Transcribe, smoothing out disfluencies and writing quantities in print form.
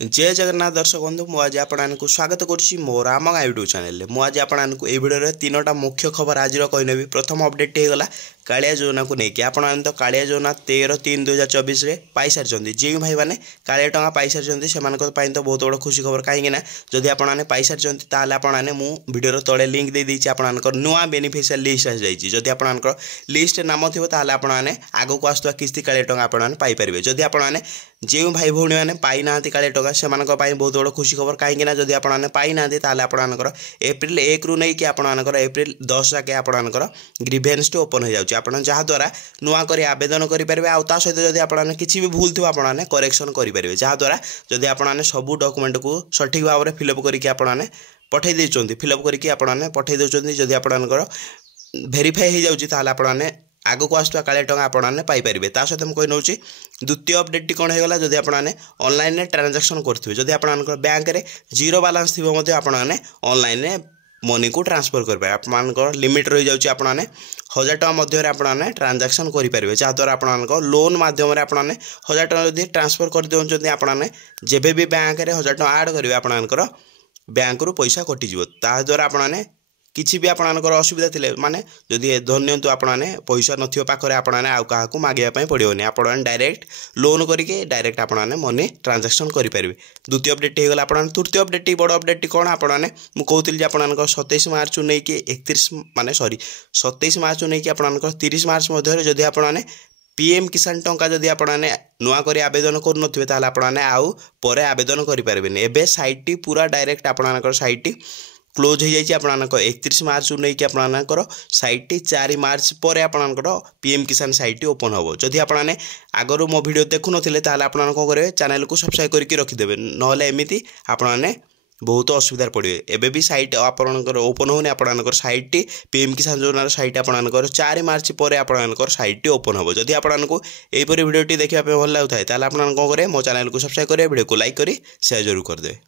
जय जगन्नाथ दर्शक बंधु मुझे आपको स्वागत करुच्ची मोर आम गाँ यूट्यूब चैनल में मुझे आपको ये भिडियो तीनोटा मुख्य खबर आज कहनेबी। प्रथम अपडेट होगा कालिया योजना को लेकिन आपने तो कालिया योजना 13/3/2024 पाई सारी जो भाई मैंने कालिया टंका पाई सारी से तो बहुत बड़ खुशी खबर कहीं जदि आपने पाई सारी आपने भिडियो तले लिंक दे देती आपंकर नुआ बेनिफिशियल लिस्ट आसी जाइए। जदि आपंकर लिस्ट नाम थी आपने आगक आसुवा किस्ती कालिया टंका आपने पाइपर। जदि आपने जो भाई भौणी मैंने पाई ना कालिया टंका से बहुत बड़ खुशी खबर कहीं जदि आपने पाई ना आपंकर एप्रिल 1 रु नहीं कि आपंकर एप्रिल 10 जाके आपंकर ग्रीवेन्स टी ओपन हो जाए आप जहाँद्वारा नुआ कर आवेदन करेंगे आ सहित जब आपने किसी भी भूल थी आपने करेक्शन करेंगे जहाँद्वारा जदि आपने सबू डॉक्यूमेंट को सठिक भाव में फिलअप करके आपने पठे देते फिलअप करके आपने पठे देते जदि आपंकर भेरीफाई हो जाए आपने आगक आसुवा कालिया टंका आपने पाइपर। ता सहित मुझे नौची द्वितीय अपडेट कौन होगा जदि आपने ऑनलाइन ट्रांजैक्शन करेंगे जदि आपंकर बैंक में जीरो बैलेंस थी आपने ऑनलाइन मनी को ट्रांसफर करेंगे आप लिमिट रही जाऊँगी आपने 1000 टका मध्य आपने ट्रांजैक्शन करेंगे जहाँद्वारा आप लोन मध्यम आपने 1000 टका जब ट्रांसफर कर देते आपने जब भी बैंक में 1000 टका ऐड करेंगे आपंकर बैंक रु पैसा कटिज ताद्वारा आपने किसी भी आपंकर असुविधा थी माने जदि धन्यतु आपने पैसा नथियो पाखरे आपने आउ क्या मांगापी पड़ोनी आप डायरेक्ट लोन करके डायरेक्ट आपने मनी ट्रांजैक्शन करेंगे। द्वितीय अपडेट होगा आप तृतीय अपडेट बड़ अपडेट कौन आपने मुझे आपंकर 27 मार्च नहीं कि 31 माने सॉरी 27 मार्च नहीं कि आपंकर 30 मार्च मध्य जदि आपने पीएम किसान टंका जदि आपने नुआ कर आवेदन करेंगे आपने आउ पर आवेदन करेंगे। एवं साइट पूरा डायरेक्ट आपंकर साइट क्लोज हो जाए आपंकर 31 मार्च नहीं कि आपंकर साइट 4 मार्च पर आपंकर पीएम किसान साइट ओपन हम। जदि आपने आगर मो वीडियो देखु नथिले ताले आपन कौन करेंगे चैनल को सब्सक्राइब करके रखिदेवे ना एमती आपने बहुत असुविधा पड़े। एबे भी साइट आपंकर ओपन होने आपंकर साइट पीएम किसान योजनार साइट आपंकर 4 मार्च पर आपंकर साइट ओपन हम। जदि आपको यहीपरि भिडियोटी देखा भल लगुए ताले आपन कौन करेंगे मो चैनल को सब्सक्राइब करेंगे वीडियो को लाइक करी शेयर जरूर करदे।